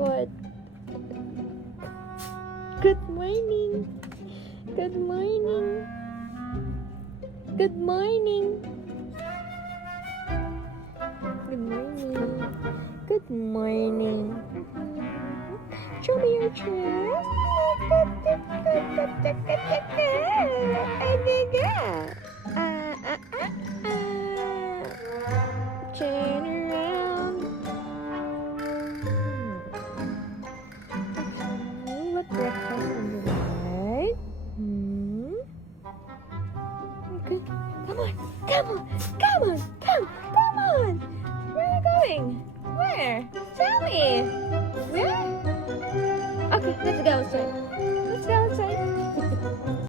What? Good morning. Good morning. Good morning. Good morning. Good morning. Show me your chest. Turn around. What breakfast would you like? Okay. Come on. Come on. Where are you going? Where? Tell me. Where? Okay, let's go outside.